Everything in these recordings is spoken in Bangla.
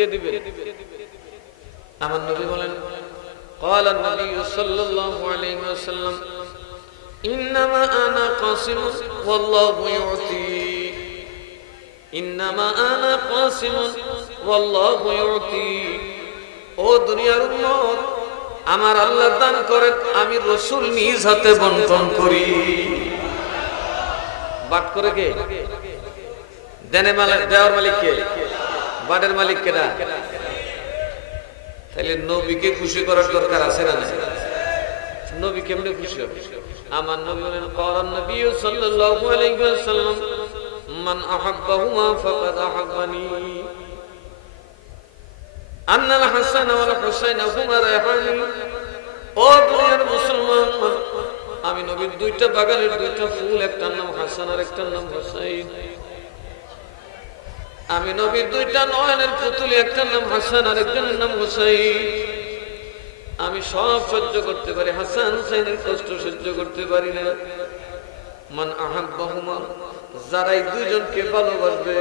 কে দিবে? আমার নবী বলেন قال النبي صلى الله عليه وسلم انما انا قاسم والله يعطي انما انا قاسم والله يعطي ও দুনিয়ার উম্মত আমার আল্লাহ দান করেন আমি রাসূল নিজ হাতে বন্টন করি। বাট করে কে? দেনে মালিক, দেওয়ার মালিক কে? বাটের মালিক কেডা? তাহলে নবীকে খুশি করার দরকার আছে না? নবী কেমনে খুশি হবে? আমার নবী বলেন قال النبي صلى الله عليه وسلم من احبهما فقد احبني ان الحسن والحسين هما ريحاني ও দুনিয়ার মুসলমান আমি নবীর দুইটা বাগানের দুইটা ফুল, একটার নাম হাসান আর একটার নাম হুসাইন। আমি নবীর দুইটা নয়নের পুতুল, একটার নাম হাসান আর একটার নাম হুসাইন। আমি সব সহ্য করতে পারি, হাসান হুসাইনের কষ্ট সহ্য করতে পারি না। মান আহাব্বাহুমা যারা এই দুইজনকে ভালোবাসবে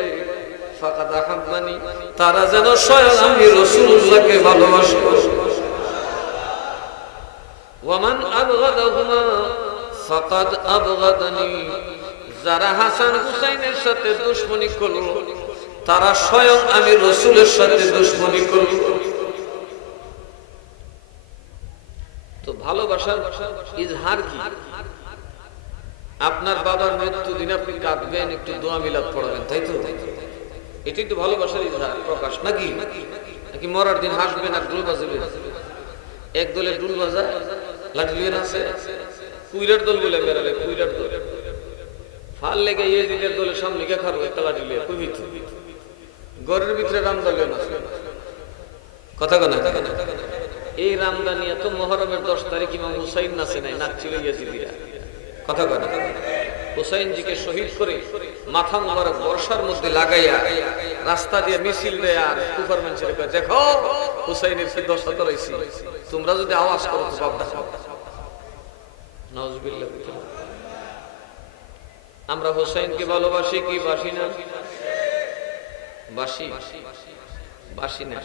ফাকাদ আহাব্বানি তারা যেন স্বয়ং আমি রাসূলুল্লাহকে ভালোবাসবে। ওয়ামান আবগাদাহুমা ফাকাদ আবগাদানি যারা হাসান হুসাইনের সাথে দুশমনি করলো তারা স্বয়ং আমি রাসূলের সাথে দুশমনি করল। তো ভালোবাসার ইজহার কি? আপনার বাবার মৃত্যু দিন আপনি কাঁদবেন, একটু দোয়া মিলাদ পড়াবেন, তাই তো? এটাই তো ভালোবাসার ইজহার, প্রকাশ নাকি? নাকি মরার দিন হাসবেন আর ডুল বাজাবেন? এক দলে ডুল বাজায়, লাঠি লিয়ে আছে, কুইরার দল বলে বেড়ালে, কুইরার দল ফাল লেগে ইয়েজিদের দলের সামনে গিয়ে খারো একটা লাঠি লিয়ে কুইত ঘরের ভিতরে রামদালিও আছে। কথা কথা এই রামদানিয়া তো মুহররমের 10 তারিখ ইমাম হুসাইন নাচে নাই, নাচছিল ইয়াজিদিরা। কথা কথা হুসাইনজিকে শহীদ করে মাথা মুবারক বর্ষার মধ্যে লাগাইয়া রাস্তা দিয়ে মিছিল দেয়া আর কুফার মানুষের কয় দেখো হুসাইনের কি দশা করাইছি, তোমরা যদি আওয়াজ করো তো বাপ দাও। নাউজুবিল্লাহ। আমরা হুসাইনকে ভালোবাসি কি বাসি না? বাসি বাসি না।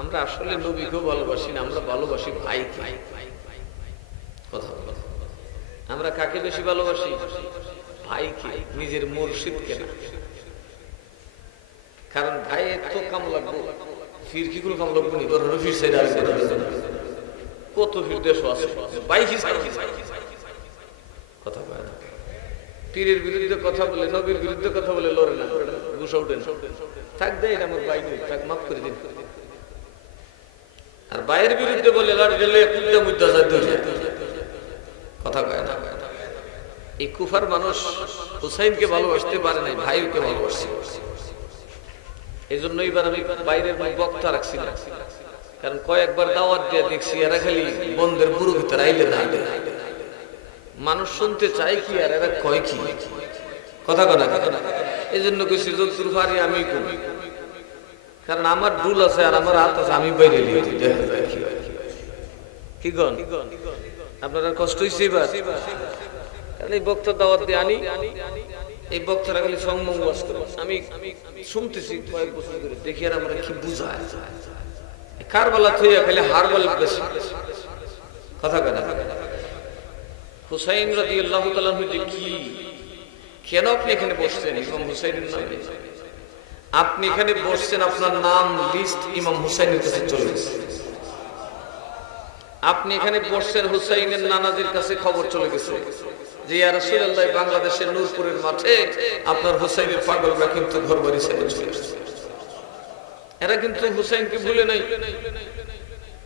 আমরা আসলে নবীকেও ভালোবাসি না, আমরা ভালোবাসি ভাইকে। কথা বলো, আমরা কাকে বেশি ভালোবাসি? ভাইকে, নিজের মুর্শিদকে না। কারণ ভাই এত কাম লাগবো, ফির কি করে কাম লাগবো নি? তোর ফির সাইড আছে, কত ফির দেশ আছে, ভাই কি কথা বলে না। পীরের বিরুদ্ধে কথা বলে, নবীর বিরুদ্ধে কথা বলে লড়ে না, গুসা উঠেন থাক দেয় এটা আমার ভাই নেই, তাক মাফ করে দিন। আর ভাইয়ের বিরুদ্ধে বলে লড়ে গেলে কথা কয় না। এই কুফার মানুষ হুসাইনকে ভালোবাসতে পারে নাই, ভাইকে ভালোবাসছে। এই জন্য এবার আমি বাইরের বক্তা রাখছি না, কারণ কয়েকবার দাওয়াত দিয়ে দেখছি এরা খালি বন্ধের বুড়ো ভিতরে আইলে না আইলে মানুষ শুনতে চাই কি আর এরা কয় কি? কথা কথা এই জন্য কিছু যতুর পারি আমি করি, কারণ আমার ডুল আছে আর আমার হাত আছে, আমি বাইরে কি গন আপনারা কষ্ট হয়েছে এবার। কারণ এই বক্তার দাওয়াত দিয়ে আনি, এই বক্তারা খালি সংমং বাস করে। আমি শুনতেছি কয়েক বছর ধরে, দেখি আর আমরা কি বুঝায় কার বেলা থইয়া খালি হার বেলা বেশি কথা কথা। হুসাইন রাদিয়াল্লাহু তাআলা যে কি, কেন আপনি এখানে বসছেন? ইমাম হুসাইনের নামে আপনি এখানে বসছেন, আপনার নাম লিস্ট ইমাম হুসাইনের কাছে চলে গেছে। আপনি এখানে বসছেন, হুসাইনের নানাজির কাছে খবর চলে গেছে যে ইয়া রাসূলুল্লাহ বাংলাদেশের নূরপুরের মাঠে আপনার হুসাইনের পাগলরা কিন্তু ঘরবাড়ি ছেড়ে চলে এসেছে। এরা কিন্তু হুসাইনকে ভুলে নাই,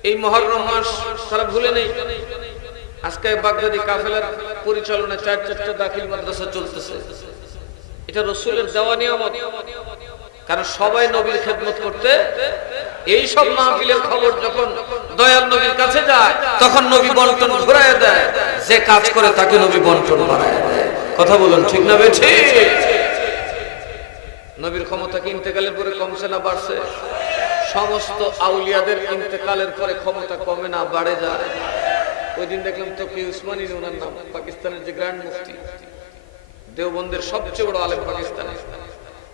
এই মুহররম মাস তারা ভুলে নাই। আজকে বাগদাদি কাফেলার পরিচালনায় 4-4টা দাখিল মাদ্রাসা চলতেছে। এটা রাসূলের দেওয়া নিয়ামত, কারণ সবাই নবীর খেদমত করতে। এই সব মাহফিলের খবর যখন দয়াল নবীর কাছে যায় তখন নবী বন্টন ঘুরায় দেয়, যে কাজ করে তাকে নবী বন্টন বাড়ায় দেয়। কথা বলুন ঠিক না বেঠি? নবীর ক্ষমতা কি ইন্তেকালের পরে কমছে না বাড়ছে? সমস্ত আউলিয়াদের ইন্তেকালের পরে ক্ষমতা কমে না বাড়ে যায়। ওই দিন দেখলাম তো কি উসমানী ওনার নাম, পাকিস্তানের যে গ্র্যান্ড মুফতি, দেওবন্দের সবচেয়ে বড় আলেম পাকিস্তানে,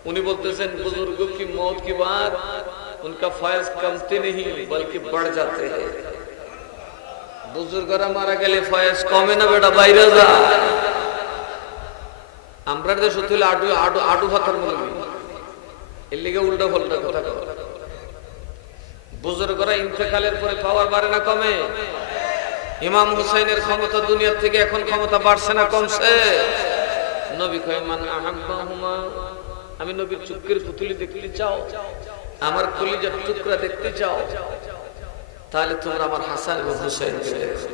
উনি বলতেছেন বুজুর্গ কি মौत की बात, उसका फैज कमते नहीं बल्कि बढ़ जाते हैं। बुजुर्गरा मारा गेले फैज कमे ना बेटा বাইরে যা। আমরা দেশ হইলে আডু আডু আডু ভাতার মৌলবি এর লিগে উল্টা পাল্টা কথা কয়। বুজুর্গরা ইন্তেকালের পরে পাওয়ার বাড়ে না কমে? ইমাম হুসাইনের ক্ষমতা দুনিয়া থেকে এখন ক্ষমতা বাড়ছে না কমছে? নবী কয় মান আহাব্বাহুমা, আমি নবীর চুক্কের পুতুলি দেখতে চাও, আমার কলিজার টুকরা দেখতে চাও, তাহলে তোমরা আমার হাসান এবং হুসাইনকে দেখো।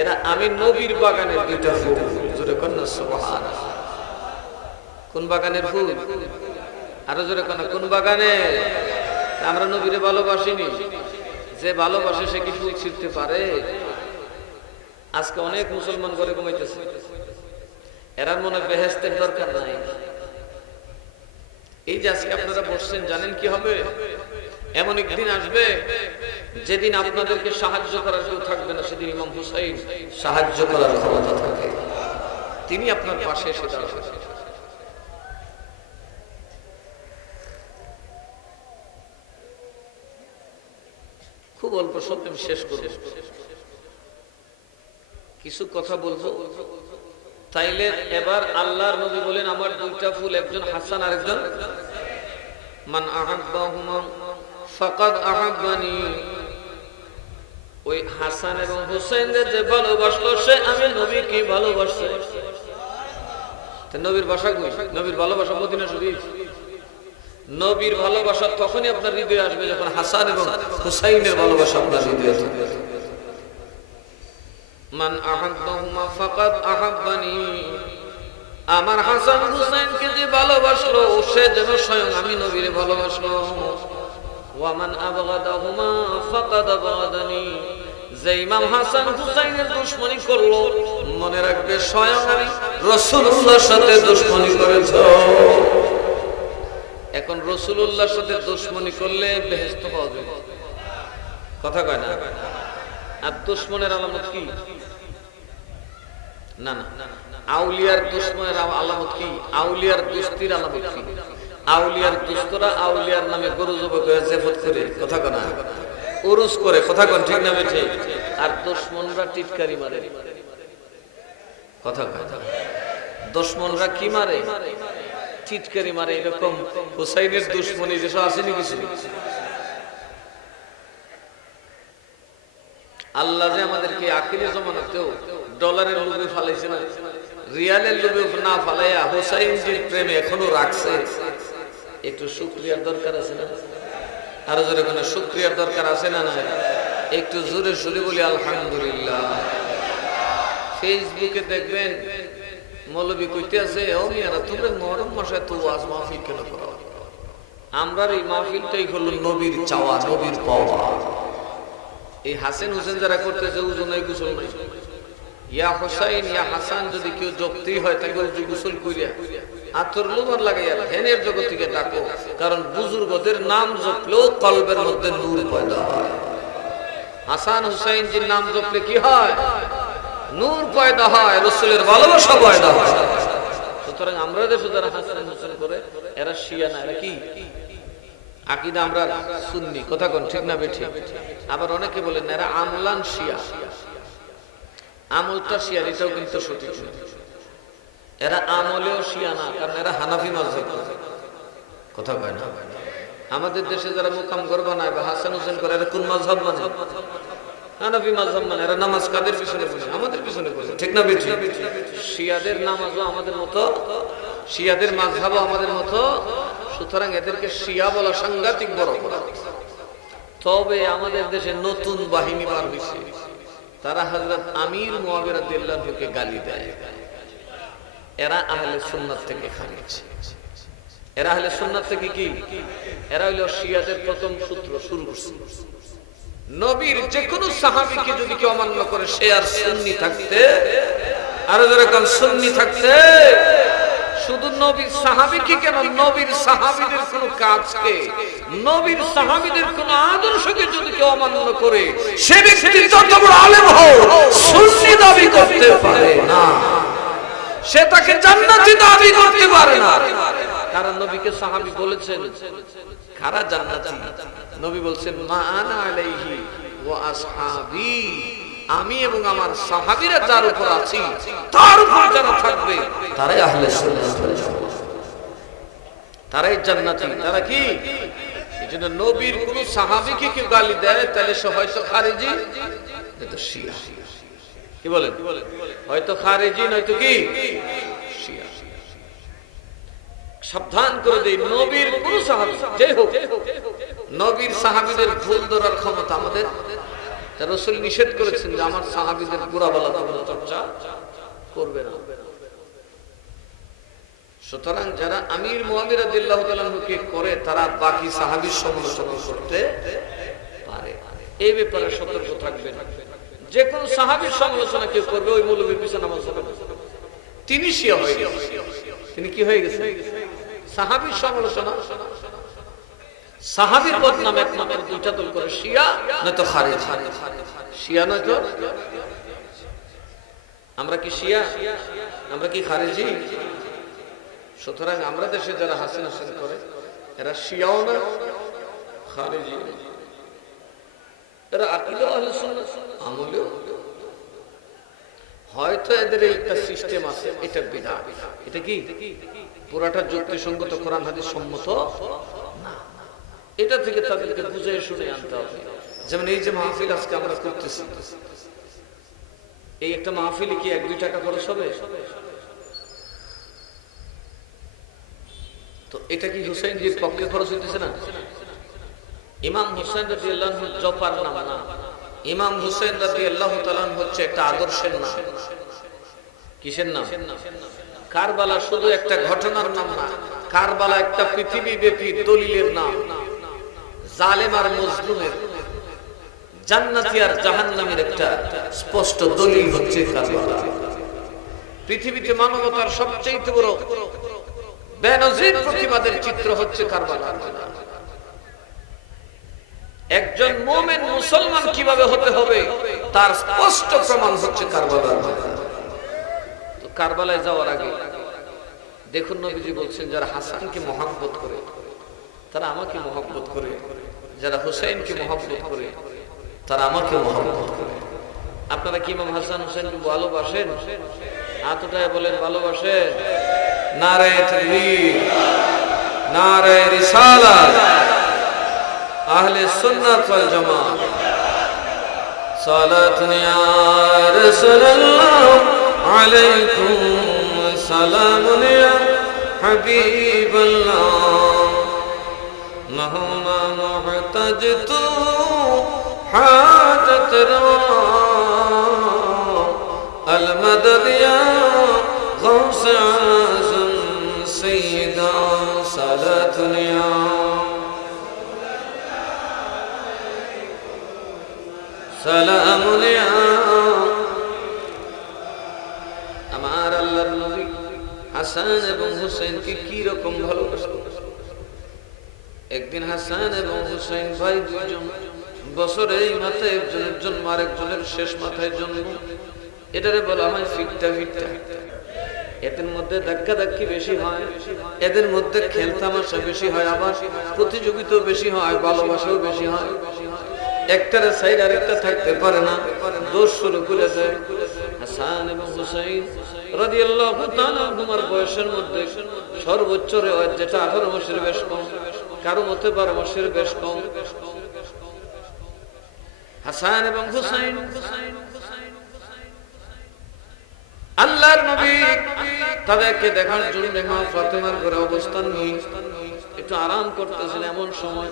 এরা আমি নবীর বাগানের দুইটা ফুল। জোরে কন্যা সুবহানাল্লাহ। কোন বাগানের ফুল? আরো জোরে কন্যা কোন বাগানে? আমরা নবীরে ভালোবাসিনি। যে ভালোবাসে সে কি ফুল ছিঁড়তে পারে? আজকে অনেক মুসলমান ঘরে ঘুমাইতেছে, এরার মনে বেহেশতের দরকার নাই। এই যে আজকে আপনারা বসছেন, জানেন কি হবে? এমন একদিন আসবে যেদিন আপনাদেরকে সাহায্য করার কেউ থাকবে না, সেদিন ইমাম হুসাইন সাহায্য করার ক্ষমতা থাকে, তিনি আপনার পাশে এসে দাঁড়াবেন। খুব অল্প শব্দে আমি শেষ করব, কিছু কথা বলবো। তাইলে এবার আল্লাহর নবী বলেন আমার দুইটা ফুল, একজন হাসান আর একজন মান আহাব্বাহুমা ফাকাদ আহাব্বানি। ওই হাসান এবং হুসাইনদের যে ভালোবাসলো সে আমি নবীকে ভালোবাসছে। তো নবীর ভাষা কই? নবীর ভালোবাসা মদিনা শরীফ। নবীর ভালোবাসা তখনই আপনার হৃদয়ে আসবে যখন হাসান এবং হুসাইনের ভালোবাসা আপনার হৃদয়ে থাকবে। মান আহাব্বাহুমা ফাকাদ আহাব্বানি, আমার হাসান হুসাইনকে যে ভালোবাসলো সে যেন স্বয়ং আমি নবীরে ভালোবাসলো। ওয়া মান আবগাদাহুমা ফাকাদ আবগাদানি, যে ইমাম হাসান হুসাইনের দুশমনি করলো মনে রাখবে স্বয়ং আমি রাসূলুল্লাহর সাথে দুশমনি করেছে। এখন রাসূলুল্লাহর সাথে দুশমনি করলে বেহেশত পাওয়া যাবে, কথা কয় না? আর দুশমনের আলামত কি? না না, আউলিয়ার দুশমনের আলামত কি? আউলিয়ার দোস্তির আলামত কি? আউলিয়ার দোস্তরা আউলিয়ার নামে গরু জবাই করে জেফত করে, কথা কয় না? উরুস করে, কথা কন ঠিক না বেঠিক? আর দুশমনরা টিটকারি মারে, কথা কয় না? দুশমনরা কি মারে? টিটকারি মারে। এরকম হুসাইনের দুশমনি যেসব আসেনি কিছু। আল্লাহ যে আমাদেরকে আখিরি জামানাতেও ডলারের লোভে ফালাইছে না, রিয়ালের লোভে না ফালাইয়া হুসাইনজির প্রেমে এখনো রাখছে, একটু শুকরিয়ার দরকার আছে না? আরো জোরে কোনো শুকরিয়ার দরকার আছে না? না, একটু জোরে সুরে বলি আলহামদুলিল্লাহ। ফেসবুকে দেখবেন মৌলবী কইতে আছে, ও মিয়ারা তোমরা মহরম মাসে তো ওয়াজ মাহফিল কেন করো? আমরা এই মাহফিলটাই হলো নবীর চাওয়া, নবীর পাওয়া। এই হাসান হুসেন যারা করতেছে উজুনাই গোসল নাই, ইয়া হুসাইন ইয়া হাসান যদি কেউ জপতেই হয় তাকে গোসল কইরা আতর লোবার লাগাইয়া ধ্যানের জগৎ থেকে ডাকো, কারণ বুজুর্গদের নাম জপলেও কলবের মধ্যে নূর পয়দা হয়। হাসান হুসাইন জির নাম জপলে কি হয়? নূর পয়দা হয়, রাসূলের ভালোবাসা পয়দা হয়। সুতরাং আমরা দেশে যারা হাসান হুসাইন করে এরা শিয়া না, এরা কি আকীদা? আমরা সুন্নি, কথা কোন ঠিক না বেঠিক? আবার অনেকে বলেন এরা আমলান শিয়া, আমলটা শিয়া, এটাও কিন্তু সঠিক না। এরা আমলেও শিয়া না, কারণ এরা হানাফি মাযহাব, কথা কয় না? আমাদের দেশে যারা মুকাম গড় বানায় বা হাসান হুসাইন করে এরা কোন মাযহাব মানে? হানাফি মাযহাব মানে। এরা নামাজ কাদের পিছনে পড়ে? আমাদের পিছনে পড়ে, ঠিক না বেঠিক? শিয়াদের নামাজও আমাদের মতো, শিয়াদের মাযহাবও আমাদের মতো। সুতরাং এদেরকে শিয়া বলা সাংঘাতিক বড় অপরাধ। তবে আমাদের দেশে নতুন বাহিনী বার হয়েছে, তারা হযরত আমির মুয়াবিয়া রাদিয়াল্লাহু আনহুকে গালি দেয়। এরা আহলে সুন্নাত থেকে খারিজ। এরা আহলে সুন্নাত থেকে কি? এরা হলো শিয়াদের প্রথম সূত্র শুরু করছে। নবীর যে কোনো সাহাবীকে যদি কেউ অমান্য করে সে আর সুন্নি থাকতে, আর যারা কোন সুন্নি থাকতে, শুধু নবীর সাহাবীকে কেন, নবীর সাহাবীদের কোন কাজকে, নবীর সাহাবীদের কোন আদর্শকে যদি কেউ অমান্য করে সে ব্যক্তি যত বড় আলেম হোক সুন্নি দাবি করতে পারে না, সে তাকে জান্নাতি দাবি করতে পারে না। কারা নবীকে সাহাবী বলেছেন, কারা জান্নাতি? নবী বলছেন মা আনা আলাইহি ওয়া আসহাবি, আমি এবং আমার সাহাবীরা যার উপর আছি তার উপর যারা থাকবে তারাই আহলে সুন্নাত ওয়াল জামাত, তারাই জান্নাতি। তারা কি? এজন্য নবীর কোন সাহাবীকে কেউ গালি দেয় তাহলে সে হয়তো খারিজি নয়তো শিয়া। কি বলেন? হয়তো খারিজি নয়তো কি শিয়া। সাবধান করে দেই, নবীর কোন সাহাবী যেই হোক, নবীর সাহাবীদের ভুল ধরার ক্ষমতা আমাদের। রাসূল নিষেধ করেছেন যে আমার সাহাবীদের গোড়াবালা তোমরা চর্চা করবে না। সুতরাং যারা আমির মুআবিয়া রাদিয়াল্লাহু তাআলা আনহুকে করে তারা বাকি সাহাবীর সমালোচনা করতে পারে। এই ব্যাপারে সতর্ক থাকবেন। যে কোন সাহাবীর সমালোচনা কেউ করবে ওই মৌলবীর পিছনে নামাজ হবে না। তিনি শিয়া হয়ে গেছে। তিনি কি হয়ে গেছে? সাহাবীর সমালোচনা, সাহাবীর বদনাম একমাত্র দুইটা দল করে, শিয়া নয়তো খারিজি। শিয়া নয়তো আমরা কি শিয়া? আমরা কি খারিজি? সুতরাং আমরা দেশে যারা হাসিন হাসিন করে এরা শিয়াও না খারিজি, এরা আকীদা আহলে সুন্নাহ আমলেও। হয়তো এদের একটা সিস্টেম আছে, এটা বিদআত। এটা কি? পুরাটা যুক্তিসঙ্গত কোরআন হাদিস সম্মত না। এটা থেকে তাদেরকে বুঝে শুনে আনতে হবে। যেমন এই যে মাহফিল আজকে আমরা করতেছি, এই একটা মাহফিলে কি 1-2 টাকা খরচ হবে? তো এটা কি হুসাইনজির পক্ষে খরচ হইতেছে না? ইমাম হুসাইন রাদিয়াল্লাহু আনহু জপার নাম না, ইমাম হুসাইন রাদিয়াল্লাহু তাআলা হচ্ছে একটা আদর্শের নাম। কিসের নাম? কারবালা শুধু একটা ঘটনার নাম না, কারবালা একটা পৃথিবীব্যাপী দলিলের নাম। জালেম আর মজলুমের, জান্নাতি আর জাহান্নামের একটা স্পষ্ট দলিল হচ্ছে কারবালা। পৃথিবীতে মানবতার সবচেয়ে বড় বেনজির প্রতিবাদের চিত্র হচ্ছে কারবালা। একজন মুমিন মুসলমান কিভাবে হতে হবে তার স্পষ্ট প্রমাণ হচ্ছে কারবালার ময়দান। তো কারবালায় যাওয়ার আগে দেখুন নবীজি বলছেন যারা হাসানকে মহব্বত করে তারা আমাকে মহব্বত করে, যারা হুসাইনকে মহব্বত করে তারা আমাকে মহব্বত করে। আপনারা কি ইমাম হাসান হুসাইনকে ভালোবাসেন? হাত উঠায় বলেন ভালোবাসেন। নারে তাকবীর, নারে রিসালাত, আহলে সুন্নাত ওয়াল জামাত। সালাতুন ইয়া রাসূলুল্লাহ আলাইকুম, সালামুন ইয়া হাবিবাল্লাহ, মাহমা মুহতাজতু হাজত রওয়া আল মাদদ ইয়া গাউস আযম সাইয়্যিদা, সালাতুন ইয়া সালামুন ইয়া। আমার আল্লাহর নবী হাসান এবং হুসাইনকে কি রকম ভালোবাসেন। একদিন হাসান এবং হুসাইন ভাই দুইজন, বছরে এই মাথায় একজনের জন্ম আর একজনের শেষ মাথায় জন্ম। এটারে বলা হয় ফিটটা ফিটটা। এদের মধ্যে ধাক্কা ধাক্কি বেশি হয়, এদের মধ্যে খেলতামাশা বেশি হয়, আবার প্রতিযোগিতাও বেশি হয়, ভালোবাসাও বেশি হয়। একটারে সাইড আরেকটা থাকতে পারে না, দোষ শুরু করে দেয়। হাসান এবং হুসাইন রাদিয়াল্লাহু তাআলা আনহুমার বয়সের মধ্যে সর্বোচ্চ রেওয়ায়াত যেটা 18 মাসের বেশ কম, কারো মতে 12 মাসের বেশ কম। হাসান এবং হুসাইন আল্লাহর নবী তাদেরকে দেখার জন্য মা ফাতেমার ঘরে অবস্থান নিয়ে একটু আরাম করতেছিলেন। এমন সময়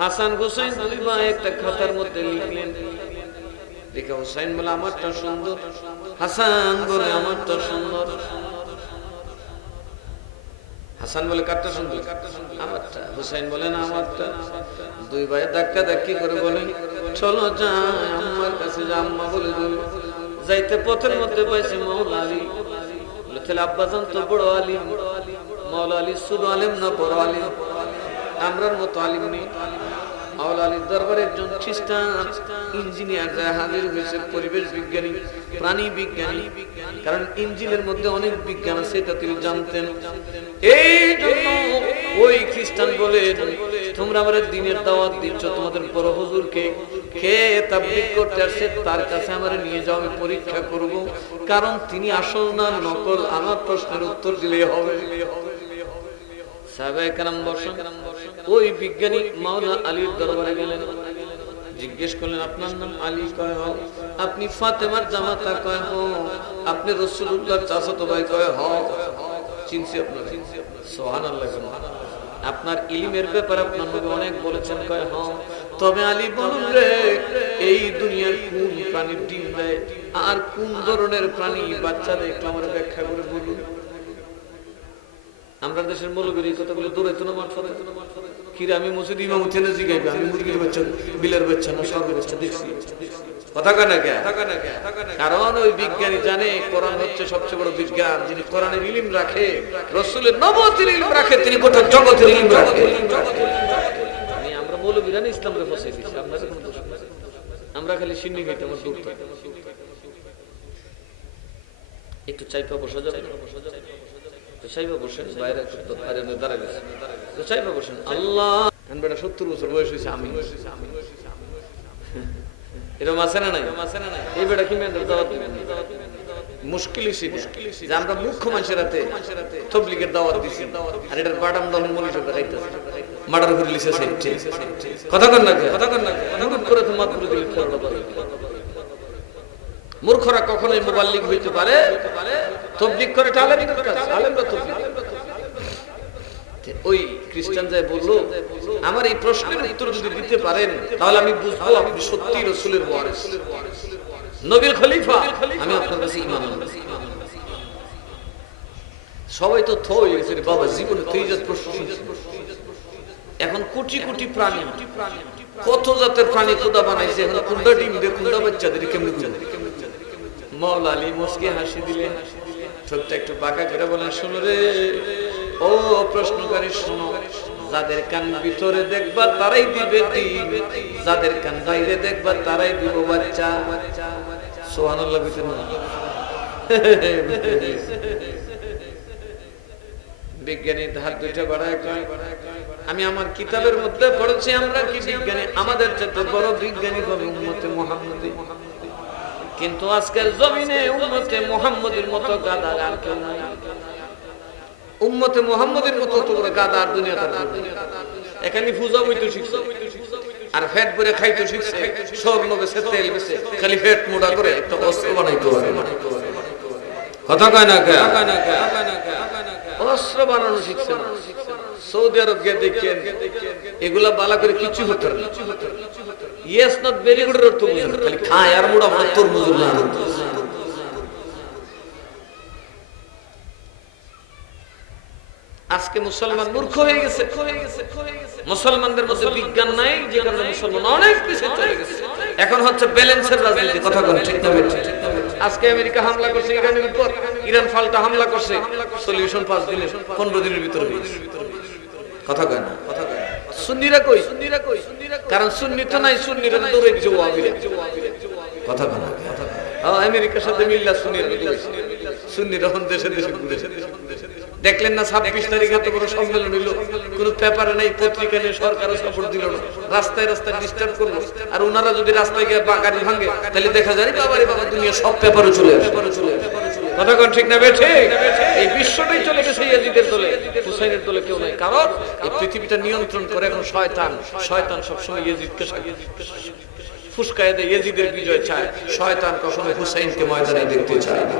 হাসান হুসাইন দুই ভাই একটা খাতার মধ্যে লিখলেন। দেখে হুসাইন বলে আমারটা সুন্দর, হাসান বলে আমারটা সুন্দর। হাসান বলে কারটা সুন্দর? আমারটা। হুসাইন বলেন আমারটা। দুই ভাই ধাক্কা ধাক্কি করে বলেন চলো যাই আম্মার কাছে, যা আম্মা বলে দিল। যাইতে পথের মধ্যে পাইছে মাওলা আলী। বলে তাহলে আব্বাজান তো বড় আলিম। মাওলা আলী শুধু আলিম না, বড় আলিম। আমরার মতো আলিম নেই। মাওলা আলীর দরবারে একজন খ্রিস্টান ইঞ্জিনিয়ার যায় হাজির হয়েছে, পরিবেশ বিজ্ঞানী, প্রাণী বিজ্ঞানী, কারণ ইঞ্জিনের মধ্যে অনেক বিজ্ঞান আছে এটা তিনি জানতেন। এই জন্য ওই খ্রিস্টান বলেন, তোমরা আমাদের দ্বীনের দাওয়াত দিচ্ছ, তোমাদের বড় হুজুরকে কে তাবলীগ করতে আসছে তার কাছে আমারে নিয়ে যাও, আমি পরীক্ষা করব, কারণ তিনি আসল না নকল আমার প্রশ্নের উত্তর দিলেই হবে। সাহাবায়ে কেরাম বসেন, ওই বিজ্ঞানী মাওলা আলীর দরবারে গেলেন, জিজ্ঞেস করলেন আপনার নাম আলী? কয় হ। আপনি ফাতেমার জামাতা? কয় হ। আপনি রাসূলুল্লাহর চাচাতো ভাই? কয় হ। চিনছি আপনারা? সুবহানাল্লাহ। আপনার ইলমের ব্যাপারে আপনার নবী অনেক বলেছেন? কয় হ। তবে আলী বলুন রে, এই দুনিয়ার কোন প্রাণীর ডিম দেয় আর কোন ধরনের প্রাণী বাচ্চা দেয় একটু আমার ব্যাখ্যা করে বলুন। আমরা দেশের মৌলবীর এই কথাগুলো দৌড়াইতো না মারফত, কিরে আমি মসজিদ ইমামতি না জিগাইবে আমি মুরগির বাচ্চা, বিলের বাচ্চা না সর্বের বাচ্চা দেখছি? কথা কয় না কে? কারণ ওই বিজ্ঞানী জানে কোরআন হচ্ছে সবচেয়ে বড় বিজ্ঞান। যিনি কোরআনের ইলম রাখে, রাসূলের নবুয়তের ইলম রাখে, তিনি গোটা জগতের ইলম রাখে। আমরা মৌলবীরা না ইসলামকে ফসাই দিচ্ছি, আপনাদের কোনো দোষ নেই। আমরা খালি সিন্নি খাইতে আমার দুঃখ। একটু চাইপা বসা যাবে? চাইবা বসেন, বাইরে দাঁড়া গেছে, চাইবা বসেন। আল্লাহ 70 বছর বয়স হয়েছে, আমি এরকম আছে না নাই? এই বেটা কি মেয়েদের দাওয়াত মুশকিল যে আমরা মুখ্য মানুষের হাতে তাবলীগের দাওয়াত দিছি, আর এটার বাদাম দল মনিটর দেখাইতেছে, মার্ডার করে লিখে সাইডে। কথা কন না? মুরুখ করে তো মাত করে দিলে মূর্খরা কখনোই মুবাল্লিগ হইতে পারে? তাবলীগ করে আলেমদের কাজ, আলেমরা তাবলীগ। ওই খ্রিস্টান যায় বললো, আমার এই প্রশ্নের উত্তর যদি দিতে পারেন তাহলে আমি বুঝবো আপনি সত্যি রাসূলের ওয়ারিস, নবীর খলিফা, আমি আপনার কাছে ঈমান আনবো। সবাই তো থই গেছে বাবা, জীবনে তো ইজ্জত প্রশ্ন। এখন কোটি কোটি প্রাণী, কত জাতের প্রাণী খোদা বানাইছে, এখন কোনটা ডিম দে কোনটা বাচ্চা দে কেমনে বুঝে? মাওলা আলী মুস্কি হাসি দিলেন, ঠোঁটটা একটু বাঁকা করে বলেন, শোনো রে ও প্রশ্নকারী, শোনো, যাদের কান ভিতরে দেখবা তারাই দিবে ডিম, যাদের কান বাইরে দেখবা তারাই দিব বাচ্চা। সুবহানাল্লাহ। বিজ্ঞানী হাত দুইটা বাড়ায় কয়, আমি আমার কিতাবের মধ্যে পড়েছি আমরা কি বিজ্ঞানী, আমাদের চেয়ে বড় বিজ্ঞানী হবে উম্মতে মুহাম্মদী। কিন্তু আজকের জমিনে উম্মতে মুহাম্মদের মতো গাদা আর কেউ নাই। উম্মতে মুহাম্মদের মতো তো বড় গাদা আর দুনিয়াতে আর কেউ নাই। এখানে পূজা হইতো শিখছে আর ফ্যাট ভরে খাইতো শিখছে, স্বর্ণ বেচে, তেল বেচে, খালি ফ্যাট মোটা করে একটা অস্ত্র বানাইতো। কথা কয় না কে? অস্ত্র বানানো শিখছে না। সৌদি আরব গিয়ে দেখেন এগুলা বালা করে কিছু হতো না। ইয়েস নট ভেরি গুড এর অর্থ বুঝেন, খালি খায় আর মোটা মোটা তরমুজ না। আজকে মুসলমান মূর্খ হয়ে গেছে। মুসলমানদের মধ্যে বিজ্ঞান নাই, যে কারণে মুসলমান অনেক পিছিয়ে চলে গেছে। এখন হচ্ছে ব্যালেন্সের রাজনীতি। কথা বলেন ঠিক না? আজকে আমেরিকা হামলা করছে ইরানের উপর, ইরান পাল্টা হামলা করছে, সলিউশন 5 দিনে 15 দিনের ভিতরে। কথা কয় না? সুন্নিরা কই? কারণ সুন্নি তো নাই, সুন্নিরা দৌড়ে দিছে ওয়াহাবিরা। কথা কয় না? আমেরিকার সাথে মিল্লা সুন্নিরা দৌড়েছে, সুন্নিরা এখন দেশে দেশে ঘুরেছে। দেখলেন না 26 তারিখে তো বড় সম্মেলন হইল, কোন পেপারে নাই, পত্রিকা নেই, সরকারও সাপোর্ট দিল না, রাস্তায় রাস্তায় ডিস্টার্ব করলো। আর ওনারা যদি রাস্তায় গিয়ে গাড়ি ভাঙে তাহলে দেখা যায় বাবারে বাবা দুনিয়া সব পেপারে চলে আসে। কথা কোন ঠিক না? ঠিক। এই বিশ্বটাই চলে গেছে ইয়াজিদের দলে, হুসাইনের দলে কেউ নাই। কারণ এই পৃথিবীটা নিয়ন্ত্রণ করে এখন শয়তান। শয়তান সবসময় ইয়াজিদকে ফুসকায় দেয়, ইয়াজিদের বিজয় চায়। শয়তান কখনো হুসাইনকে ময়দানে দেখতে চায় না।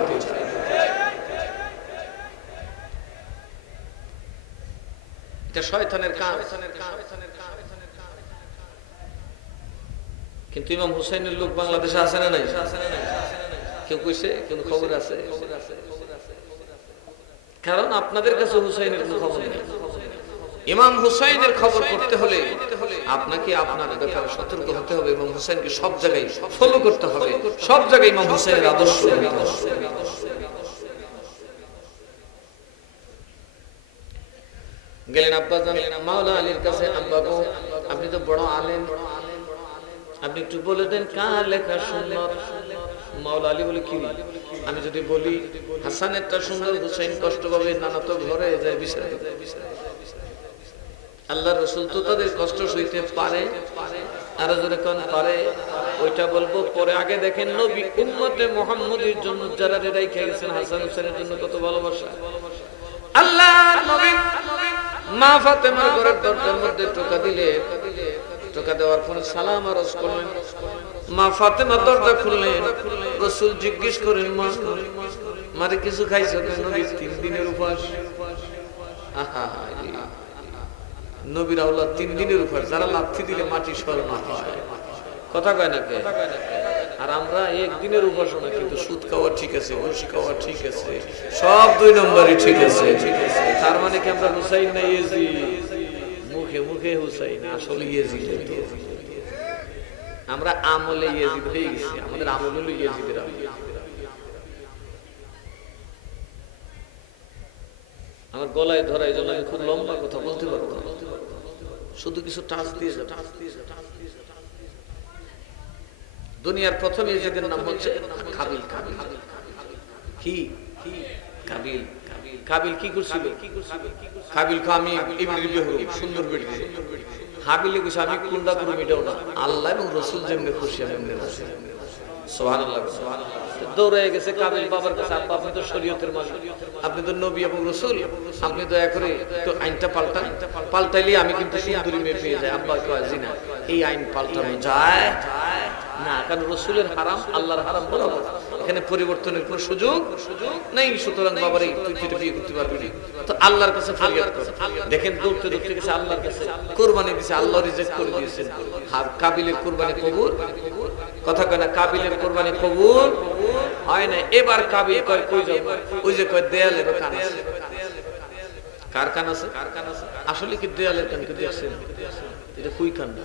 এটা শয়তানের কাজ। কিন্তু ইমাম হুসাইনের লোক বাংলাদেশে আছে না নাই? কেউ কইছে? কোন খবর আছে? কারণ আপনাদের কাছে হুসাইনের কোনো খবর নেই। ইমাম হুসাইনের খবর করতে হলে আপনাকে আপনার ব্যাপারে সতর্ক হতে হবে এবং হুসাইনকে সব জায়গায় ফলো করতে হবে, সব জায়গায় ইমাম হুসাইনের আদর্শ নিতে হবে। গেলেন আব্বাজান মাওলা আলীর কাছে। আব্বা গো, আপনি তো বড় আলেম, আপনি একটু বলে দেন কার লেখা সুন্নত। মাওলা আলী বলে কি, আমি যদি বলি হাসানেরটা সুন্দর, হুসাইন কষ্ট পাবে, নানা তো ঘরে যায় বিচার। আল্লাহ রাসূল তো তাদের কষ্ট সইতে পারে, আরো জোরে কোন পারে, ওইটা বলবো পরে। আগে দেখেন নবী উম্মতে মুহাম্মদের জন্য যারা রেখে গেছেন হাসান হুসাইনের জন্য কত ভালোবাসা। আল্লাহ নবী মা ফাতেমার ঘরের দরজার মধ্যে টোকা দিলে, টোকা দেওয়ার পরে সালাম আরজ করলেন। মা ফাতেমা দরজা খুললেন। রাসূল জিজ্ঞেস করেন, মা মারে কিছু খাইছো? নবী 3 দিনের উপবাস। আহা, নবীর আওলাদ 3 দিনের উপবাস, যারা লাথি দিলে মাটি সরল না হয়, কথা কয় না কে? আর আমরা 1 দিনের উপাসনা, কিন্তু সুদ খাওয়া ঠিক আছে, ঘুষ খাওয়া ঠিক আছে, সব 2 নম্বরই ঠিক আছে। তার মানে কি আমরা হুসাইন না ইয়াজিদ? মুখে মুখে হুসাইন, আসলে ইয়াজিদ। আমরা আমলে ইয়াজিদ হয়ে গেছি, আমাদের আমল হলো ইয়াজিদের আমল। আমার গলায় ধরা, এই জন্য আমি খুব লম্বা কথা বলতে পারবো না, শুধু কিছু টাচ দিয়ে যাবে। দুনিয়ার প্রথম ইয়াজিদের নাম হচ্ছে কাবিল। কাবিল কি? কাবিল। কাবিল কি করছিল? কাবিল কো আমি ইবনে বিহরু সুন্দর বেটি দিই। হাবিলে কইছে আমি কুন্ডা করব, এটাও না। আল্লাহ এবং রাসূল যেমনে খুশি আমি এমনি খুশি। সুবহানাল্লাহ, সুবহানাল্লাহ। দৌড়ে গেছে কাবিল বাবার কাছে। আব্বা, আপনি তো শরীয়তের মালিক, আপনি তো নবী এবং রাসূল, আপনি দয়া করে একটু আইনটা পাল্টান, পাল্টাইলে আমি কিন্তু সুন্দরী মেয়ে পেয়ে যাই। আব্বা কয় জি না, এই আইন পাল্টানো যায় না, কারণ রাসূলের হারাম আল্লাহর হারাম বরাবর, এখানে পরিবর্তনের কোনো সুযোগ নেই। সুতরাং বাবারে তুই তো বিয়ে করতে পারবি না, তো আল্লাহর কাছে ফরিয়াদ কর। দেখেন দৌড়তে দৌড়তে গেছে আল্লাহর কাছে, কুরবানি দিয়েছে, আল্লাহ রিজেক্ট করে দিয়েছেন। আর কাবিলের কুরবানি কবুল, কথা কয় না, কাবিলের কুরবানি কবুল হয় না। এবার কাবিল কয় কই যাব? ওই যে কয় দেয়ালের কান আছে। কার কান আছে? আসলে কি দেয়ালের কান কি দেখছেন? এটা কুই কান না,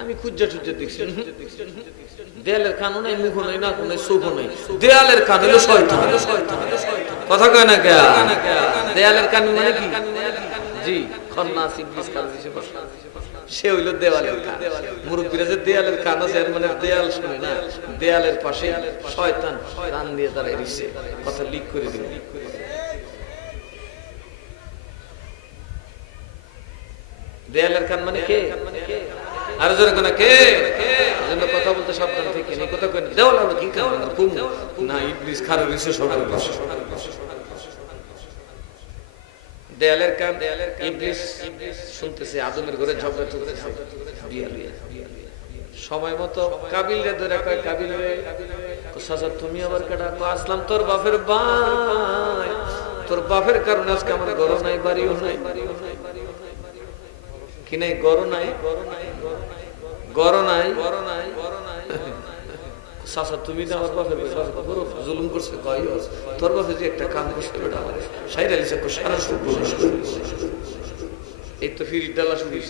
আমি খুঁজা টুজা দেখছি। দেয়ালের কান নাই, মুখ নাই, নাক নাই, চোখ নাই, দেয়ালের কান হলো শয়তান। কথা কয় না কে? দেয়ালের কান মানে কি? জি, খন্নাস ইবলিস কাল দিছে বসা, সে হইল দেওয়ালের কান। মুরব্বীরা যে দেয়ালের কান আছে, এর মানে দেয়াল শুনে না, দেয়ালের পাশে শয়তান কান দিয়ে তারা এরিছে, কথা লিক করে দিল। দেয়ালের কান মানে কে? আর জোরে কোন কে? এজন্য কথা বলতে সাবধান থেকে, এই কথা কই দেওয়াল আর কি কান কুম না, ইবলিস খারাপ হইছে সবার পাশে। দেয়ালের কান, ইবলিস শুনতেছে আদমের ঘরে ঝগড়া চলতেছে, বিয়া বিয়া। সময় মতো কাবিলে ধরে কয়, কাবিল রে চাচা তুমি আবার কেডা? কয় আসলাম তোর বাপের ভাই, তোর বাপের কারণে আজকে আমার ঘর নাই, বাড়িও নাই। কি নাই? গরু নাই, গরু নাই। চাচা তুমি তো আমার বাপের জুলুম করছে। তোর বাপে যে একটা কাম করছে বেটা আমার সাইড আলিছে সারা এই তো ফিরি ডালা শুনিস।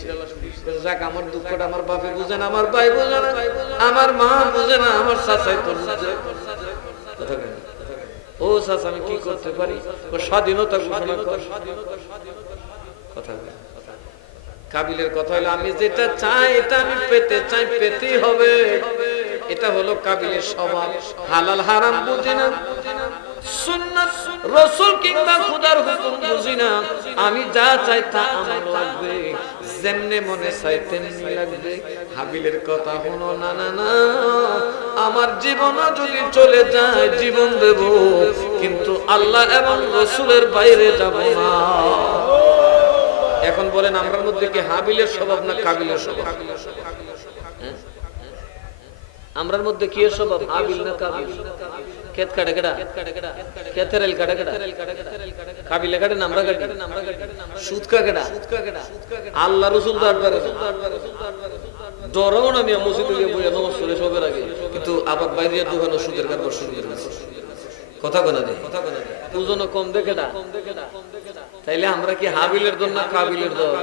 যাক, আমার দুঃখটা আমার বাপে বুঝে না, আমার ভাই বুঝে না, আমার মা বুঝে না, আমার চাচাই তো বুঝে। ও চাচা আমি কি করতে পারি? স্বাধীনতা ঘোষণা কর। কথা কাবিলের কথা হলো আমি যেটা চাই এটা আমি পেতে চাই, পেতেই হবে। এটা হলো কাবিলের স্বভাব। হালাল হারাম বুঝি না, সুন্নাত রাসূল কিংবা খোদার হুকুম বুঝি না, আমি যা চাই তা আমার লাগবে, যেমনে মনে চাই তেমনি লাগবে। হাবিলের কথা হলো না না না, আমার জীবন যদি চলে যায় জীবন দেব, কিন্তু আল্লাহ এবং রাসূলের বাইরে যাব না। এখন বলেন আমরার মধ্যে কি হাবিলের স্বভাব না কাবিলের স্বভাব? আমরার মধ্যে কি স্বভাব, হাবিল না কাবিল? ক্ষেত কাটে কেডা? ক্ষেতের এল কাটে কেডা? কাবিলে কাটে না আমরা কাটে? সুদ কা কেডা? আল্লাহ রাসূল দরবারে ডরাও না, আমি মসজিদে গিয়ে বইয়া নামাজ পড়ে সবের আগে, কিন্তু আবার বাইরে দোকানে সুদের কারবার শুরু করে দিয়েছে। কথা কনা দেয়, ওজন কম দেখে না। তাইলে আমরা কি হাবিলের দল না কাবিলের দল?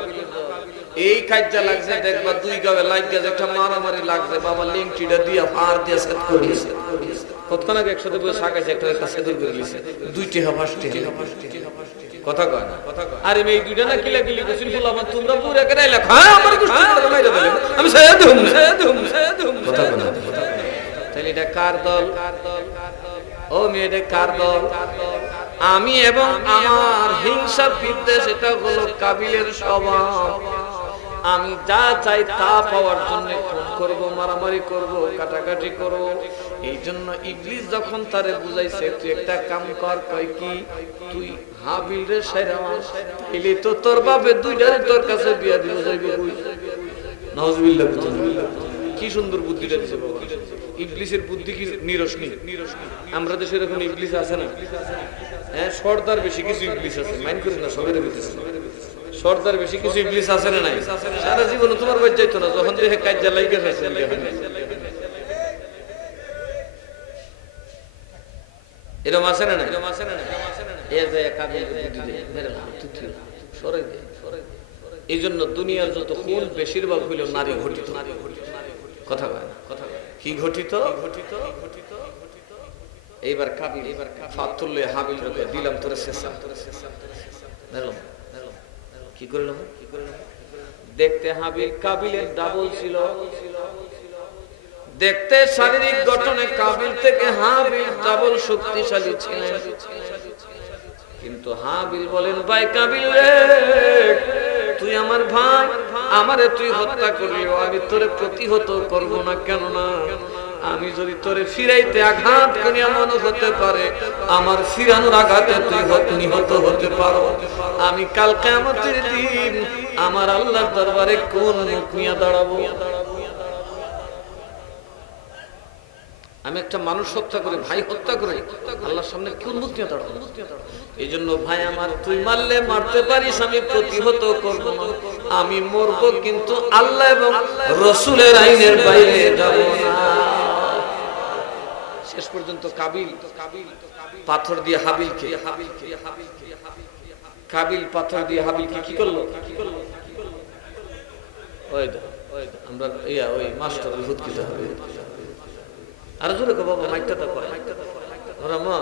এই কাজটা লাগছে দেখবা 2 গাবে লাগছে, একটা মারামারি লাগছে, বাবা লিংটিটা দিয়া ফার দিয়া সেট করিয়েছে। কতক্ষণ আগে একসাথে বসে সাকাইছে, একটা সেট করে দিয়েছে, 2 টি হাফাসটি। কথা কয় না। আরে মেয়ে দুইটা না কিলাকিলি করছেন ফুলাবান তোমরা পুরো একের আইলা হ্যাঁ আমার গোষ্ঠী করে মাইরা দিলে আমি সায়া দেব কথা কয় না। তাহলে এটা কার দল? ও মেয়েটা কার দল? আমি এবং আমার হিংসা বিদ্বেষ এটা হলো কাবিলের স্বভাব। আমি যা চাই তা পাওয়ার জন্য খুন করব, মারামারি করব, কাটাকাটি করব। এই জন্য ইবলিস যখন তারে বুঝাইছে তুই একটা কাম কর, কয় কি তুই হাবিল রে সাইরা তাইলে তো তোর বাপে দুইটারে তোর কাছে বিয়া দিব যাইবে কই। নাউজুবিল্লাহ। কি সুন্দর বুদ্ধিটা দিছে বাবা। ইবলিসের বুদ্ধি কি নিরসনি? আমরা দেশে এরকম ইবলিস আছে না? হ্যাঁ, সর্দার বেশি কিছু ইবলিস আছে, মাইন্ড করেন না, সবের ভিতরে সর্দার বেশি কিছু ইবলিস আছে না নাই? সারা জীবন তোমার বাড়ি যাইতো না, যখন দেখে কাজ লাইগা ফেলছে এরকম আছে না? এই জন্য দুনিয়ার যত খুন বেশিরভাগ হইল নারী ঘটিত। কথা কয় না? কি ঘটিত? এইবার কাবিল ফাতুল্লে হাবিল রে দিলাম তোরে শেষা। দেখলাম কি করলাম? দেখতে হাবিল কাবিলের ডাবল ছিল, দেখতে শারীরিক গঠনে কাবিল থেকে হাবিল ডাবল শক্তিশালী ছিলেন। কিন্তু হাবিল বলেন ভাই কাবিল রে, তুই আমার ভাই, আমারে তুই হত্যা করলিও আমি তোরে প্রতিহত করব না। কেন না? আমি যদি তোরে ফিরাইতে আঘাত করি এমন হতে পারে আমার ফিরানোর আঘাতে তুই নিহত হতে পারো। আমি কাল কিয়ামতের দিন আমার আল্লাহর দরবারে কোন মুখ নিয়ে দাঁড়াবো? আমি একটা মানুষ হত্যা করে, ভাই হত্যা করে আল্লাহর সামনে কোন মুখ নিয়ে দাঁড়াবো? এই জন্য ভাই আমার তুই মারলে মারতে পারিস, আমি প্রতিহত করব না। আমি মরবো কিন্তু আল্লাহ এবং রাসূলের আইনের বাইরে যাব না। শেষ পর্যন্ত কাবিল পাথর দিয়ে হাবিলকে, কাবিল পাথর দিয়ে হাবিলকে কি করলো? ওই আমরা ওই মাস্টার হুদকিতে হবে। আর জোরে কো বাবা মাইকটা দাও, ওরা মা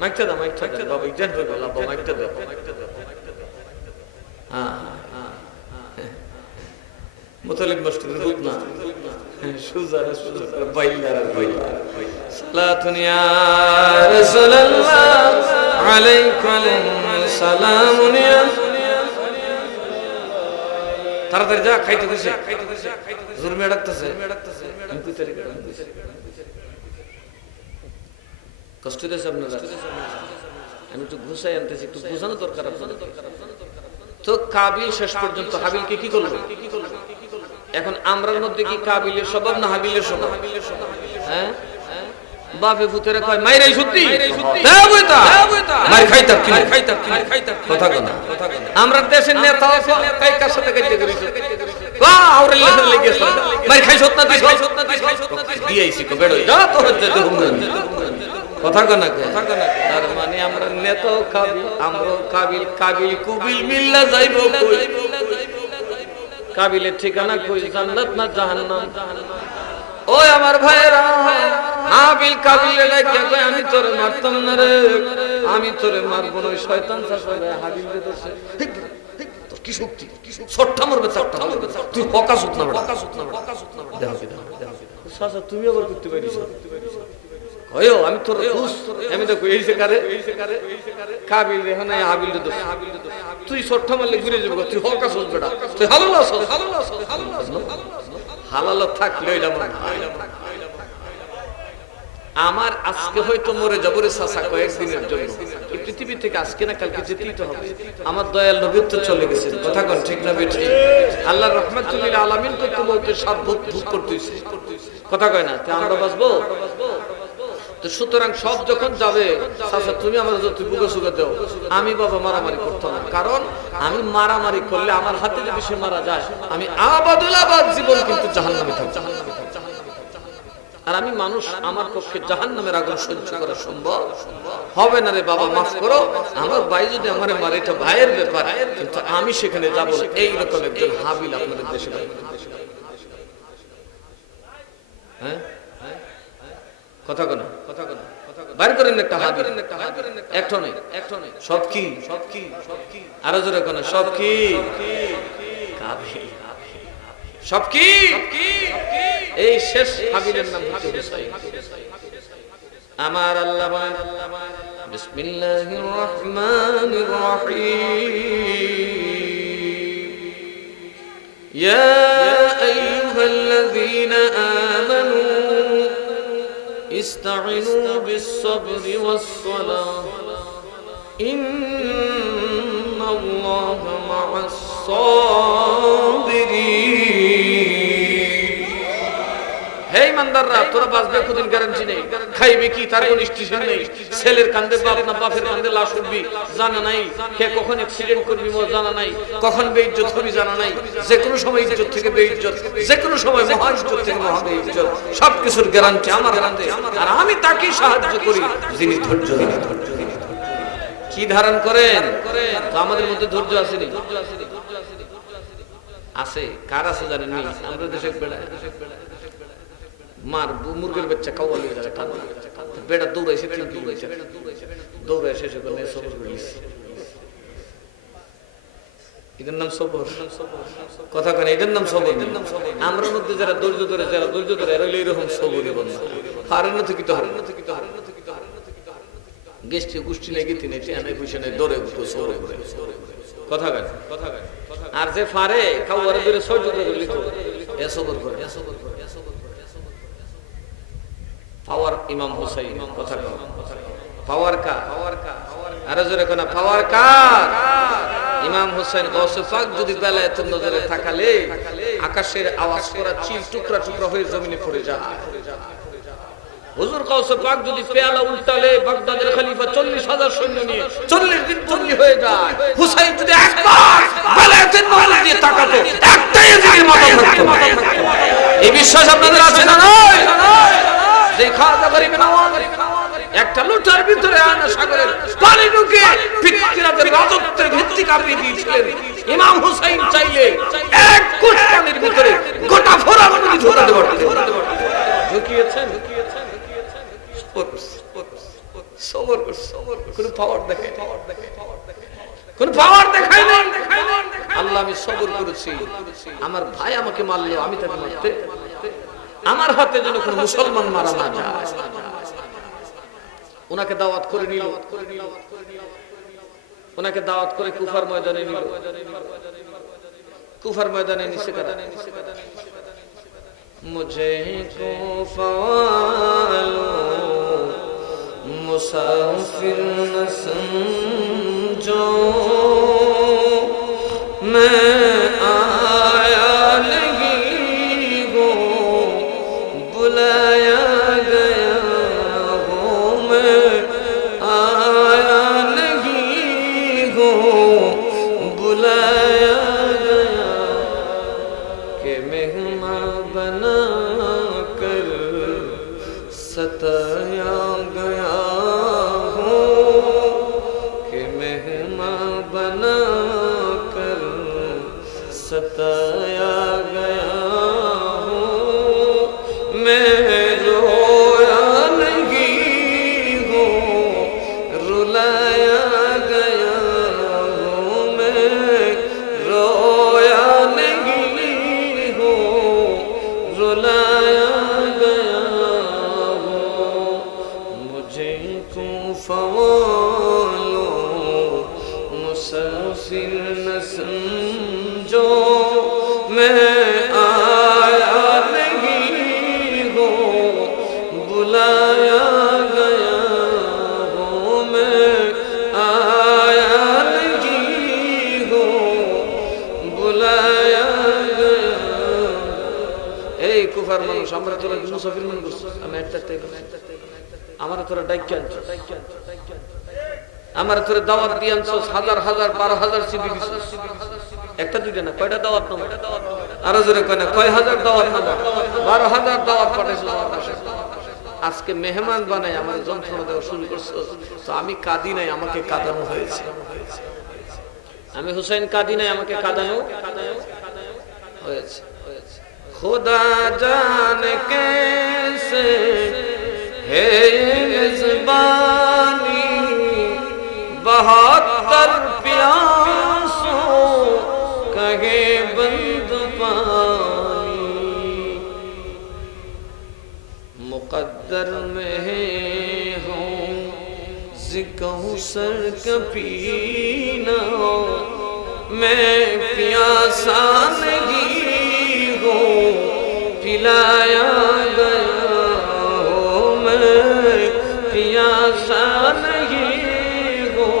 মাইকটা দাও, মাইকটা দাও বাবা, ইজান হয়ে গেল বাবা, মাইকটা দাও। হ্যাঁ মুতালিব মাস্টারের হুদ না, সুজা সুজা বাইলার বাইলা। সালাতুন ইয়া রাসূলুল্লাহ আলাইকুম সালামুন ইয়া। তাড়াতাড়ি যা, খাইতে দিছে, জুরমে ডাকতেছে, আমি কই তারিখ কষ্ট দিয়েছে আপনারা। আমি একটু ঘুষাই আনতেছি, একটু বোঝানো দরকার আপনাদের। তো কাবিল শেষ পর্যন্ত হাবিলকে কি করলো? এখন আমরার মধ্যে কি কাবিলের স্বভাব না হাবিলের স্বভাব? হ্যাঁ, বাপে ভূতেরা কয় মাইরাই সত্যি মার খাইতাম কথা কথা। আমরা দেশের নেতা কাই কার সাথে কাইতে করিস মার খাই সত্য দিয়েছি কথা কনা। তার মানে আমরা নেতাও কাবিল, আমরাও কাবিল। কাবিল কুবিল মিল্লা যাইব কই? কাবিলের ঠিকানা কই? জান্নাত না জাহান্নাম? ওই আমার ভাইরা, হাবিল কাবিলে লাগে কই আমি তোরে মারতাম না রে, আমি তোরে মারব না। শয়তান শাসবে হাবিলকে দোষে তোর কি শক্তি, ছট্টা মারবে, ছট্টা মারবে, তুই ফকাসুত না বড় দেখো কি দেখো শাসা তুমি আবার করতে পারিস ওয়ো আমি তোর দোষ। আমি দেখো এই যে কারে কাবিল রে না হাবিল রে দোষ। তুই ছট্টা মারলে ঘুরে যাবে, তুই ফকাসুত বেটা, তুই হালাল আছো, হালাল থাকলে এটা মনে হয়। আমার আজকে হয়তো মরে যাবো রে চাচা কয়েকদিনের জন্য, এই পৃথিবী থেকে আজকে না কালকে যেতেই তো হবে। আমার দয়াল নবী তো চলে গেছেন, কথা কোন ঠিক না বেঠিক? আল্লাহর রহমাতুল লিল আলামিন তো মউতের স্বাদ ভোগ করতেছে, কথা কয় না? তে আমরা বাঁচবো তো? সুতরাং সব যখন যাবে, চাচা তুমি আমার তুই বুকে সুগে দাও, আমি বাবা মারামারি করতাম না। কারণ আমি মারামারি করলে আমার হাতে যদি সে মারা যায় আমি আবাদুল আবাদ জীবন কিন্তু জাহান্নামে থাকব। আর আমি মানুষ, আমার পক্ষে জাহান্নামের আগুন সহ্য করা সম্ভব হবে না রে বাবা, মাফ করো। আমার ভাই যদি আমারে মারে এটা ভাইয়ের ব্যাপার, কিন্তু আমি সেখানে যাব না। এইরকম একজন হাবিল আপনাদের দেশে। হ্যাঁ কথা কনা, কথা কনা, কথা বাইর করেন একটা হাত, একটা নয়, সব কি, আরো জোরে কোন সব কি, সব কি, এই শেষ হাবিলের নাম হচ্ছে হুসাইন। আমার আল্লাহ বলেন বিসমিল্লাহির রহমানির রহিম ইয়া আইয়ুহাল্লাযীনা আমানু ইসতাঈনু বিস-সাবরি ওয়াস-সালাহ ইন্নাল্লাহা মা'আস-সাবিরিন। হে ইমানদাররা, তোরা বাঁচবে কতদিন গ্যারান্টি নেই, খাইবে কি তার কোনো স্টেশন নেই। ছেলের কান্দে বাপ না বাপের কান্দে লাশ উঠবি জানা নাই, কে কখন অ্যাক্সিডেন্ট করবি জানা নাই, কখন বেইজ্জত হবি জানা নাই। যে কোনো সময় ইজ্জত থেকে বেইজ্জত, যে কোনো সময় মহা ইজ্জত থেকে মহা বেইজ্জত, সবকিছুর গ্যারান্টি আমার হাতে। আর আমি তাকেই সাহায্য করি যিনি ধৈর্য কি ধারণ করেন। তো আমাদের মধ্যে ধৈর্য আসেনি, আছে কার আছে জানেন নি? আমরা দেশে মার মুরগের বাচ্চা খাওয়া লিয়ে যাচ্ছে, বেটা দৌড়াইছে, দৌড়াই শেষে করে সবর করে নিচ্ছে। এটার নাম সবর, কথা কেন? এটার নাম সবর। আমরা মধ্যে যারা ধৈর্য ধরে এরা এরকম সবরই বন্ধ হারেন না থেকে তো হারেন না থেকে তো হারেন না থেকে তো হারেন না থেকে তো হারেন না থেকে তো গোষ্ঠী গোষ্ঠী নেই গীতি নেই চেহানায় পয়সা নেই দৌড়ে সবরে করে কথা কেন? আর যে ফারে খাওয়ারে ধরে সহ্য করে লিখো এ সবর করে পাওয়ার ইমাম হুসাইন। কথা কও পাওয়ার কা আরো জোরে কোনা পাওয়ার কা ইমাম হুসাইন গাউসে পাক যদি বেলায়েতের নজরে থাকালে আকাশের আওয়াজ করা চিল টুকরা টুকরা হয়ে জমিনে পড়ে যায়। হুজুর গাউসে পাক যদি পেয়ালা উল্টালে বাগদাদের খলিফা 40,000 সৈন্য নিয়ে 40 দিন বন্দী হয়ে যায়। হুসাইন যদি একবার বেলায়েতের নজরে দিয়ে তাকাতো একটাই জিগির মাথা থাকতো। এই বিশ্বাস আপনাদের আছে না? নয় যে খাজা গরিব নওয়াজ একটা লুটার ভিতরে আনা সাগরের পানি ঢুকে ফিতরাতের রাজত্বের ভিত্তি কাঁপিয়ে দিয়েছিলেন। ইমাম হুসাইন চাইলে এক কোট পানির ভিতরে গোটা ফোরাম নদী ঢোকাতে পারতেন। ঢুকিয়েছেন সবর কোন পাওয়ার দেখায় কোন পাওয়ার দেখায় না। আল্লাহ আমি সবর করেছি, আমার ভাই আমাকে মারলো আমি তাকে মারতে, আমার হাতে যেন কোন মুসলমান মারা না যায়। ওনাকে দাওয়াত করে নিল, ওনাকে দাওয়াত করে কুফার ময়দানে নিল। কুফার ময়দানে নিচে কারা মুঝে কুফা ওয়ালো মুসাফির ন সমঝো मैं आया नहीं हूँ बुलाया गया हूँ मैं आया नहीं हूँ बुलाया गया कि मेहमान बना कर सताया गया हूँ कि मेहमान बना सताया गया हूँ मैं रोया नहीं हूँ रुलाया गया हूँ मैं रोया नहीं हूँ रुलाया गया हूँ मुझे कुफा वालो मुसाफिर न समझो मैं आया नहीं हूँ बुलाया गया हूँ मैं आया नहीं हूँ बुलाया गया। এই কুফার মানুষ আমরা তোরা মুসাফির মনে করছি, আমি একটা আমার তোরা ডাইকে আনছো, আমার তোরা দাওয়াত দিয়ে আনছো, হাজার হাজার 12,000 সিবি দিছো, একটা দুইটা না কয়টা দাওয়াত নাম আরো জোরে কয় না কয় হাজার দাওয়াত নাম 12,000 দাওয়াত পাঠাইছো আমার পাশে। আজকে মেহমান বানাই আমার যন্ত্রণা দেওয়া শুরু করছো। তো আমি কাঁদি নাই, আমাকে কাঁদানো হয়েছে। আমি হুসাইন কাঁদি নাই, আমাকে কাঁদানো হয়েছে। খোদা জানে कैसे है ये जज्बा मुक़द्दर में हो कौसर का पीना मैं प्यासा नहीं हूँ पिलाया गया हो मैं प्यासा नहीं हूँ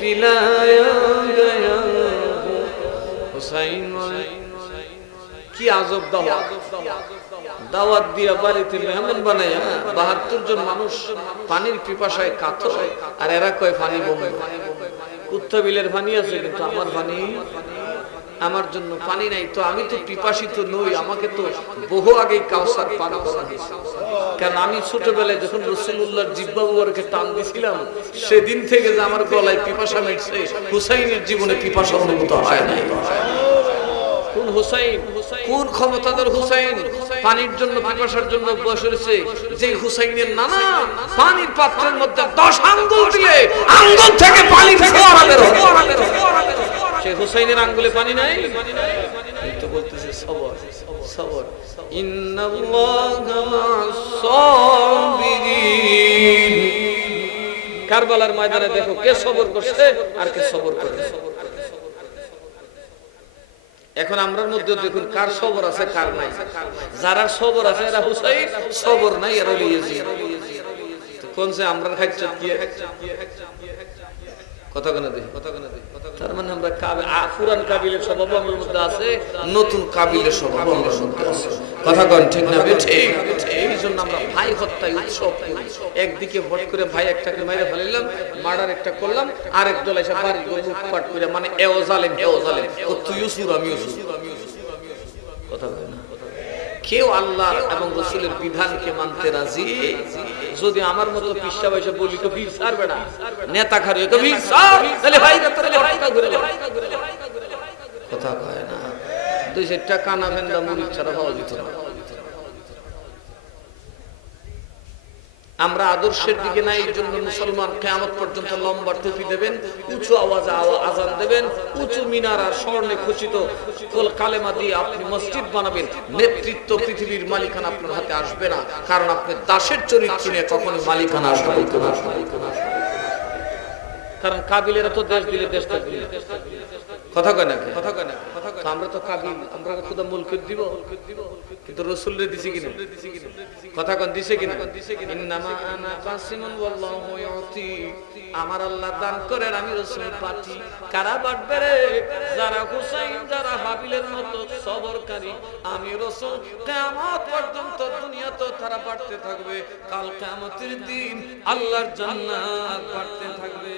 पिलाया गया हो हुसैन কি আজব দাওয়াত দিয়া বাড়িতে মেহমান বানায়া ৭২ জন মানুষ পানির পিপাসায় কাতর আর এরা কয় পানি বমি কুত্তা বিলের পানি আছে কিন্তু আমার পানি আমার জন্য পানি নাই তো আমি তো পিপাসিত নই আমাকে তো বহু আগে কাউসার পান করা হয়েছে কারণ আমি ছোটবেলায় যখন রাসূলুল্লাহর জিহ্বা মুবারকে টান দিছিলাম সেদিন থেকে যে আমার গলায় পিপাসা মিটছে হুসাইনের জীবনে পিপাসা অনুভূত হয় নাই কোন হুসাইন কোন ক্ষমতাধর হুসাইন পানির জন্য পিপাসার জন্য বসেছে যে হুসাইনের নানা পানির পাত্রের মধ্যে 10 আঙ্গুল দিলে আঙ্গুল থেকে পানি ফোয়ারা বের হয় সেই হুসাইনের আঙ্গুলে পানি নাই তো বলতেছে সবর সবর ইন্নাল্লাহা মা'আস সাবিরিন কারবালার ময়দানে দেখো কে সবর করছে আর কে সবর করে এখন আমরার মধ্যে দেখুন কার সবর আছে কার নাই যারা সবর আছে এরা হুসাইন সবর নাই এরা ইয়াজিদ কোন সে আমরার খাইছে কি কথা কেন দেখি তার মানে আমরা পুরান কাবিলের স্বভাব আমাদের মধ্যে আছে নতুন কাবিলের স্বভাব আমাদের মধ্যে আছে কথা কোন ঠিক না ঠিক এই জন্য আমরা ভাই হত্যায় উৎসব করি একদিকে ভোট করে ভাই একটাকে মেরে ফেলাইলাম মার্ডার একটা করলাম আরেক দল এসে বাড়ি লুটপাট করে মানে এও জালেম ও তুই ইউসুর আমি ইউসুর কথা বলে না কেউ আল্লাহ এবং রাসূলের বিধানকে মানতে রাজি যদি আমার মতো পিচ্চা বয়সে বলি তো বীর ছাড়বে না নেতা খারে তো বীর ছাড় তাহলে ভাই তোরে হত্যা করে কথা কয় না 200 টাকা না ভেন্দা মুড়ি ছাড়া পাওয়া যেত না আমরা আদর্শের দিকে নাই এই জন্য মুসলমান কিয়ামত পর্যন্ত লম্বা টুপি দেবেন উঁচু আওয়াজে আযান দেবেন উঁচু মিনার আর স্বর্ণে খচিত কালেমা দিয়ে আপনি মসজিদ বানাবেন নেতৃত্ব পৃথিবীর মালিকানা আপনার হাতে আসবে না কারণ আপনি দাসের চরিত্র নিয়ে কখনো মালিকানা আসবে না কারণ কাবিলেরা তো দেশ দিলে দেশ থাকবে কথা কয় না আমরা তো কাবিল আমরা খোদা মুলক দিব কিন্তু রাসূলরে দিছি কিনা কথা কোন দিছে কিনা ইন্নামা আনা কাসিমুন ওয়াল্লাহু ইউতি আমার আল্লাহ দান করে আমি রাসূল পাঠি কারা বাড়বে রে যারা হুসাইন যারা হাবিলের মতো সবরকারী আমি রাসূল কিয়ামত পর্যন্ত দুনিয়াতে তারা বাড়তে থাকবে কাল কিয়ামতের দিন আল্লাহর জান্নাত বাড়তে থাকবে